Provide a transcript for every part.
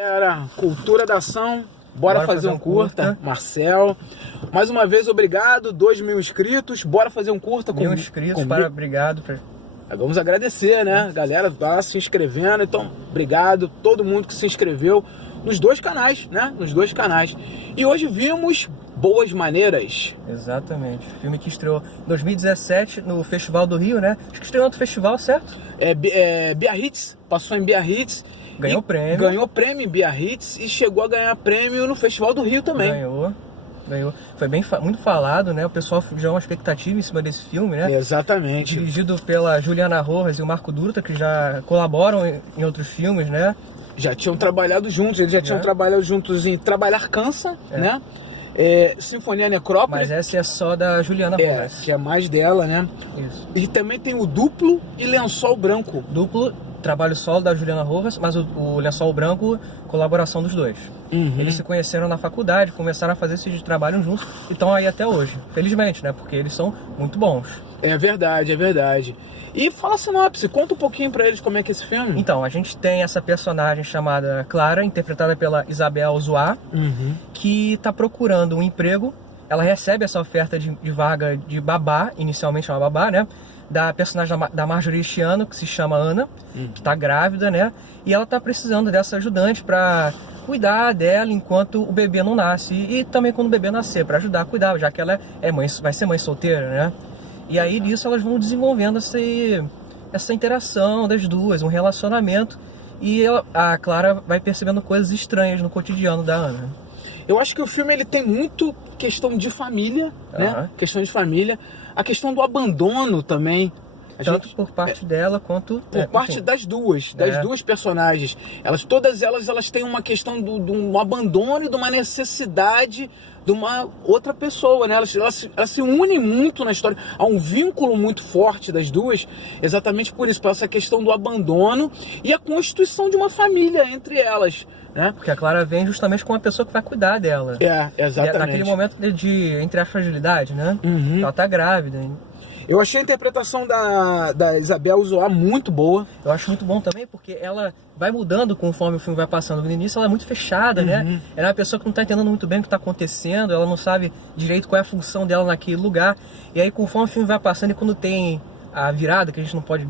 Era cultura da ação, bora fazer um curta. Marcel, mais uma vez obrigado, 2.000 inscritos, bora fazer um curta com 1.000 inscritos, obrigado. Vamos agradecer, né? Galera tá se inscrevendo, então obrigado todo mundo que se inscreveu nos dois canais, né? Nos dois canais. E hoje vimos Boas Maneiras. Exatamente, filme que estreou em 2017 no Festival do Rio, né? Acho que estreou em outro festival, certo? Biarritz, passou em Biarritz. Ganhou prêmio. Ganhou prêmio em Biarritz e chegou a ganhar prêmio no Festival do Rio também. Ganhou. Foi muito falado, né? O pessoal gerou uma expectativa em cima desse filme, né? Exatamente. Dirigido pela Juliana Rojas e o Marco Durta, que já colaboram em outros filmes, né? Já tinham trabalhado juntos, eles já tinham trabalhado juntos em Trabalhar Cansa, né? Sinfonia Necrópole. Mas essa é só da Juliana Rojas. Que é mais dela, né? Isso. E também tem o Duplo e Lençol Branco. Duplo, trabalho solo da Juliana Rojas, mas o Lençol Branco, colaboração dos dois. Eles se conheceram na faculdade, começaram a fazer esse trabalho juntos e estão aí até hoje. Felizmente, né? Porque eles são muito bons. É verdade, é verdade. E fala a sinopse, conta um pouquinho pra eles como é que é esse filme. Então, a gente tem essa personagem chamada Clara, interpretada pela Isabel Zoá, que tá procurando um emprego. Ela recebe essa oferta de vaga de babá, inicialmente é uma babá, né? Da personagem da Marjorie Este Ano, que se chama Ana, que tá grávida, né? E ela tá precisando dessa ajudante pra cuidar dela enquanto o bebê não nasce. E também quando o bebê nascer, pra ajudar a cuidar, já que ela é mãe, vai ser mãe solteira, né? E aí nisso elas vão desenvolvendo essa interação das duas, um relacionamento. E a Clara vai percebendo coisas estranhas no cotidiano da Ana. Eu acho que o filme ele tem muito questão de família, né? Questão de família. A questão do abandono também. Tanto por parte dela quanto... Por parte das duas personagens. Todas elas têm uma questão de um abandono e de uma necessidade de uma outra pessoa, né? Elas se unem muito na história. Há um vínculo muito forte das duas, exatamente por isso, por essa questão do abandono e a constituição de uma família entre elas, né? Porque a Clara vem justamente com uma pessoa que vai cuidar dela. Exatamente. E naquele momento entre a fragilidade, né? Ela tá grávida. Eu achei a interpretação da Isabel Zoá muito boa. Eu acho muito bom também, porque ela vai mudando conforme o filme vai passando. No início ela é muito fechada, né? Ela é uma pessoa que não tá entendendo muito bem o que tá acontecendo, ela não sabe direito qual é a função dela naquele lugar. E aí conforme o filme vai passando e quando tem a virada, que a gente não pode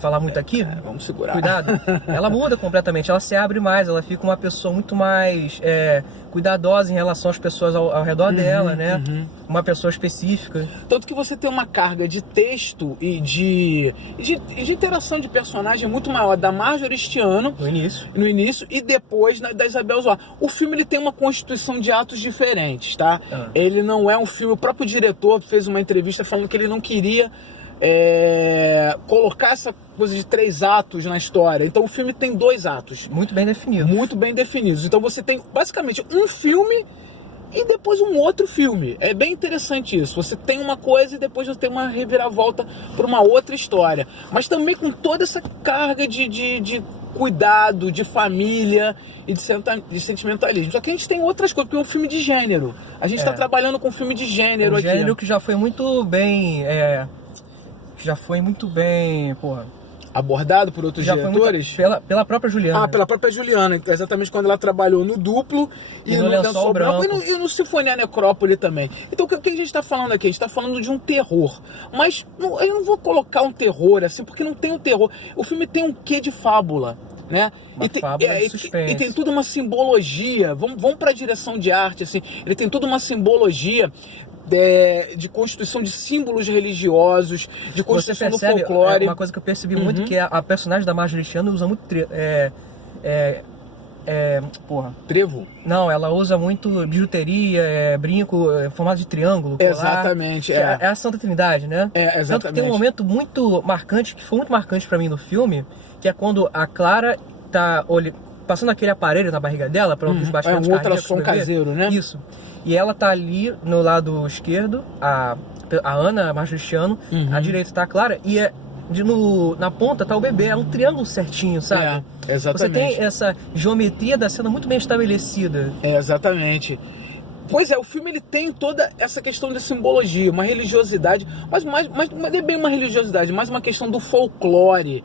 falar muito aqui, vamos segurar. Cuidado. Ela muda completamente, ela se abre mais, ela fica uma pessoa muito mais cuidadosa em relação às pessoas ao redor dela, né? Uma pessoa específica. Tanto que você tem uma carga de texto e de interação de personagem muito maior da Marjorie Este Ano no início e depois da Isabel Zoá. O filme ele tem uma constituição de atos diferentes, tá? Ele não é um filme, o próprio diretor fez uma entrevista falando que ele não queria colocar essa coisa de 3 atos na história. Então o filme tem 2 atos. Muito bem definidos. Muito bem definidos. Então você tem basicamente um filme e depois um outro filme. É bem interessante isso. Você tem uma coisa e depois você tem uma reviravolta para uma outra história. Mas também com toda essa carga de cuidado, de família e de sentimentalismo. Só que a gente tem outras coisas, porque é um filme de gênero. A gente está trabalhando com um filme de gênero aqui. Gênero que já foi muito bem... abordado por outros diretores? Pela própria Juliana. Pela própria Juliana, exatamente quando ela trabalhou no Duplo e no Lençol Branco e no Sinfonia Necrópole também. Então o que a gente está falando aqui? A gente está falando de um terror. Mas eu não vou colocar um terror assim, porque não tem um terror. O filme tem um quê de fábula, né? Fábula de suspense. E tem toda uma simbologia. Vamos para a direção de arte, assim. Ele tem toda uma simbologia de constituição de símbolos religiosos, de constituição do folclore. Uma coisa que eu percebi muito, que a personagem da Marjorie Este Ano usa muito trevo? Não, ela usa muito bijuteria, brinco, formato de triângulo, colar. Exatamente, é a Santa Trindade, né? Exatamente. Tanto que tem um momento muito marcante, que foi muito marcante pra mim no filme, que é quando a Clara tá passando aquele aparelho na barriga dela para os batimentos cardíacos. Um ultrassom caseiro, né? Isso. E ela tá ali no lado esquerdo, a Ana, a Marjorie Este Ano, à direita tá a Clara, e na ponta tá o bebê, é um triângulo certinho, sabe? Exatamente. Você tem essa geometria da cena muito bem estabelecida. Exatamente. Pois é, o filme ele tem toda essa questão de simbologia, uma religiosidade, mas não é bem uma religiosidade, mais uma questão do folclore.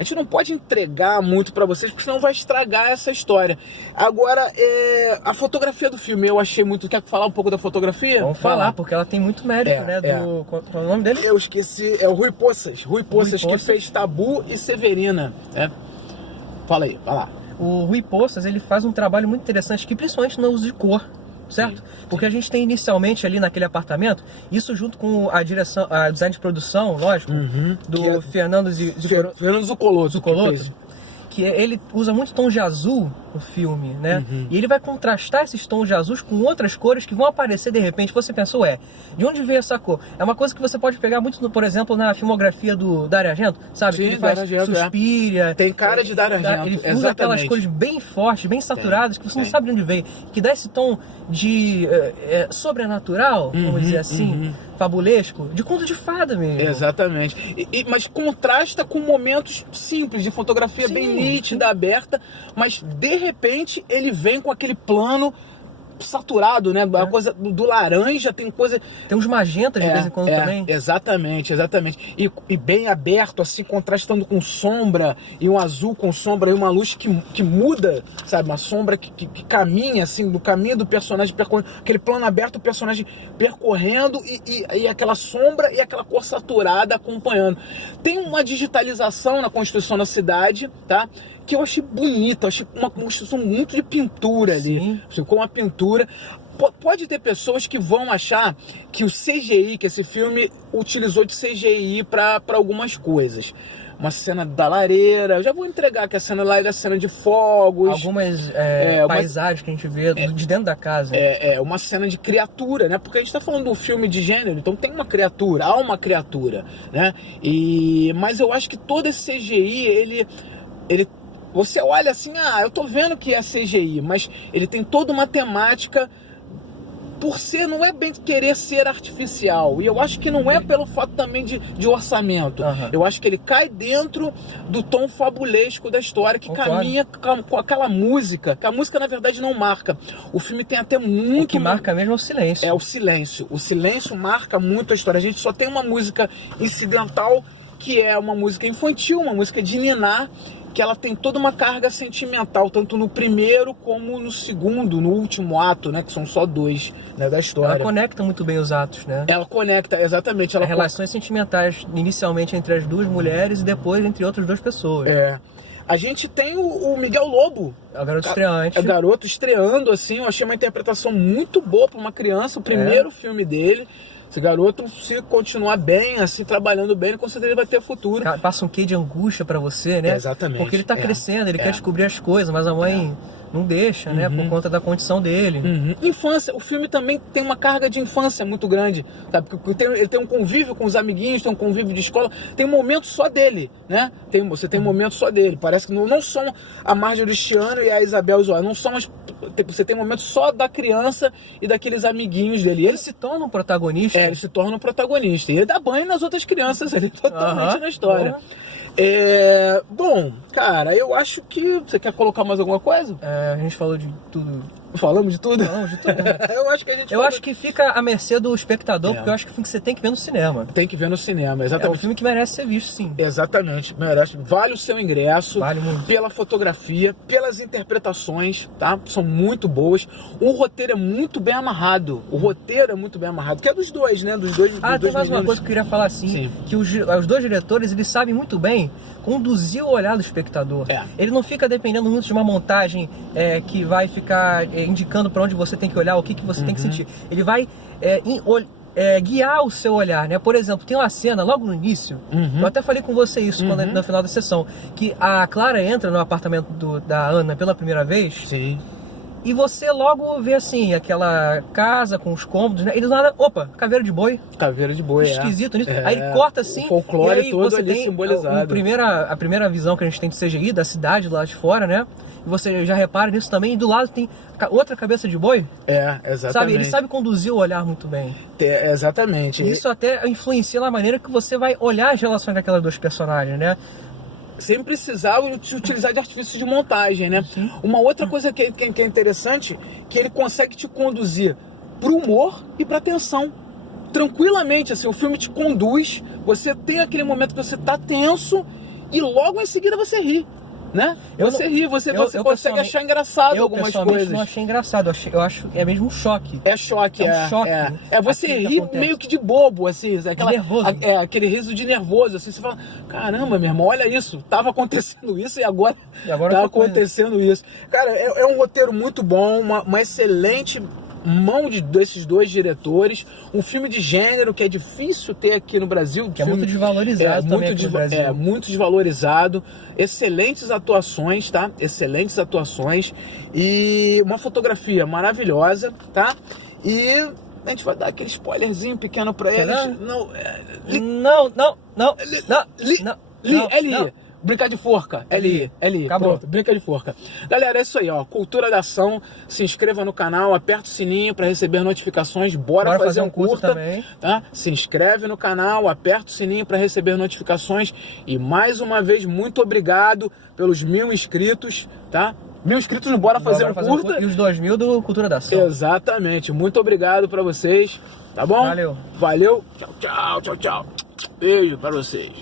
A gente não pode entregar muito pra vocês, porque senão vai estragar essa história. Agora, a fotografia do filme eu achei muito... Quer falar um pouco da fotografia? Vamos falar, porque ela tem muito mérito, né? Qual é o nome dele? Eu esqueci, é o Rui Poças. Rui Poças, que fez Tabu e Severina. Fala aí, vai lá. O Rui Poças, ele faz um trabalho muito interessante, que principalmente no uso de cor, certo? Sim. Porque a gente tem inicialmente ali naquele apartamento, isso junto com a direção, a design de produção, lógico, do Fernando Zuccoloto, que ele usa muito tons de azul no filme, né? E ele vai contrastar esses tons de azuis com outras cores que vão aparecer de repente. Você pensa, de onde veio essa cor? É uma coisa que você pode pegar muito, por exemplo, na filmografia do Dario Argento, sabe? Sim, que ele faz Suspiria. Tem cara de Dario Argento, ele usa aquelas cores bem fortes, bem saturadas, que você não sabe de onde veio. Que dá esse tom de sobrenatural, vamos dizer assim, fabulesco, de conto de fada mesmo. Exatamente. Mas contrasta com momentos simples, de fotografia bem nítida, aberta, mas de repente ele vem com aquele plano saturado, né? A coisa do laranja, tem coisa... Tem uns magentas de vez em quando também. Exatamente. E bem aberto, assim, contrastando com sombra, e um azul com sombra, e uma luz que muda, sabe? Uma sombra que caminha, assim, do caminho do personagem, aquele plano aberto, o personagem percorrendo, e aquela sombra e aquela cor saturada acompanhando. Tem uma digitalização na construção da cidade, tá? Que eu achei bonita, achei uma construção muito de pintura ali, com uma pintura. Pode ter pessoas que vão achar que o CGI, que esse filme utilizou de CGI para algumas coisas. Uma cena da lareira, eu já vou entregar que a cena lá era cena de fogos. Algumas paisagens que a gente vê de dentro da casa. Uma cena de criatura, né? Porque a gente tá falando do filme de gênero, então tem uma criatura, há uma criatura, né? Mas eu acho que todo esse CGI, ele você olha assim, eu tô vendo que é CGI, mas ele tem toda uma temática não é bem querer ser artificial. E eu acho que não é pelo fato também de orçamento. Eu acho que ele cai dentro do tom fabulesco da história, que caminha com aquela música, que a música na verdade não marca. O filme tem até muito... O que marca mesmo é o silêncio. É o silêncio. O silêncio marca muito a história. A gente só tem uma música incidental, que é uma música infantil, uma música de ninar, que ela tem toda uma carga sentimental, tanto no primeiro como no segundo, no último ato, né? Que são só 2, né, da história. Ela conecta muito bem os atos, né? Ela conecta, exatamente. As relações sentimentais, inicialmente entre as duas mulheres e depois entre outras 2 pessoas. A gente tem o Miguel Lobo. É o garoto estreante. É o garoto estreando, assim. Eu achei uma interpretação muito boa para uma criança, o primeiro filme dele. Esse garoto, se continuar bem, assim, trabalhando bem, com certeza ele vai ter futuro. Passa um quê de angústia pra você, né? Exatamente. Porque ele tá crescendo, ele quer descobrir as coisas, mas a mãe não deixa, né? Por conta da condição dele. Infância. O filme também tem uma carga de infância muito grande, sabe? Porque ele tem um convívio com os amiguinhos, tem um convívio de escola, tem um momento só dele, né? Você tem um momento só dele. Parece que não são a Marjorie Cristiano e a Isabel Zoá, não são você tem um momento só da criança e daqueles amiguinhos dele. Ele se torna um protagonista. Ele se torna um protagonista. E ele dá banho nas outras crianças ali, totalmente na história. Bom, cara, eu acho que... Você quer colocar mais alguma coisa? A gente falou de tudo. Falamos de tudo? Falamos de tudo. Né? eu acho que fica à mercê do espectador, porque eu acho que você tem que ver no cinema. Tem que ver no cinema, exatamente. É um filme que merece ser visto, sim. Exatamente, merece. Vale o seu ingresso. Vale muito. Pela fotografia, pelas interpretações, tá? São muito boas. O roteiro é muito bem amarrado. Que é dos dois, né? Dos dois tem mais meninos. Uma coisa que eu queria falar, assim. Que os 2 diretores, eles sabem muito bem conduzir o olhar do espectador. Ele não fica dependendo muito de uma montagem que vai ficar indicando para onde você tem que olhar, o que você tem que sentir. Ele vai guiar o seu olhar, né? Por exemplo, tem uma cena logo no início, eu até falei com você isso no final da sessão, que a Clara entra no apartamento da Ana pela primeira vez. Sim. E você logo vê assim, aquela casa com os cômodos, né? E do nada, opa, caveira de boi. Caveira de boi, esquisito nisso. Aí ele corta assim. O folclore e aí todo você ali tem simbolizado. A primeira visão que a gente tem de CGI, da cidade lá de fora, né? E você já repara nisso também. E do lado tem outra cabeça de boi. Exatamente. Sabe? Ele sabe conduzir o olhar muito bem. Exatamente. Isso até influencia na maneira que você vai olhar as relações daquelas 2 personagens, né? Sem precisar utilizar de artifícios de montagem, né? Uma outra coisa que é interessante, que ele consegue te conduzir pro humor e pra tensão. Tranquilamente, assim, o filme te conduz, você tem aquele momento que você tá tenso e logo em seguida você ri, né? Você ri, você consegue pessoalmente- achar engraçado eu algumas pessoalmente coisas. não achei engraçado, eu acho é mesmo um choque. É choque, É um choque. Você Aquilo que ri acontece. meio que de bobo, assim, aquela, De nervoso. aquele riso de nervoso, assim, você fala, caramba, meu irmão, olha isso, tava acontecendo isso e agora E agora tá outra coisa. acontecendo isso. Cara, é um roteiro muito bom, uma excelente mão desses dois diretores, um filme de gênero que é difícil ter aqui no Brasil. Que é muito desvalorizado também aqui no Brasil. É, muito desvalorizado. Excelentes atuações, tá? Excelentes atuações. E uma fotografia maravilhosa, tá? E a gente vai dar aquele spoilerzinho pequeno pra Quer eles. dar? Não, não. Brincar de forca. Li. Acabou. Pronto, brinca de forca. Galera, é isso aí, ó. Cultura da ação. Se inscreva no canal, aperta o sininho para receber notificações. Bora fazer um curta também. Tá? Se inscreve no canal, aperta o sininho para receber notificações. E mais uma vez, muito obrigado pelos 1000 inscritos, tá? 1000 inscritos no Bora Fazer um Curta. E os 2000 do Cultura da Ação. Exatamente. Muito obrigado para vocês. Tá bom? Valeu. Valeu. Tchau. Beijo para vocês.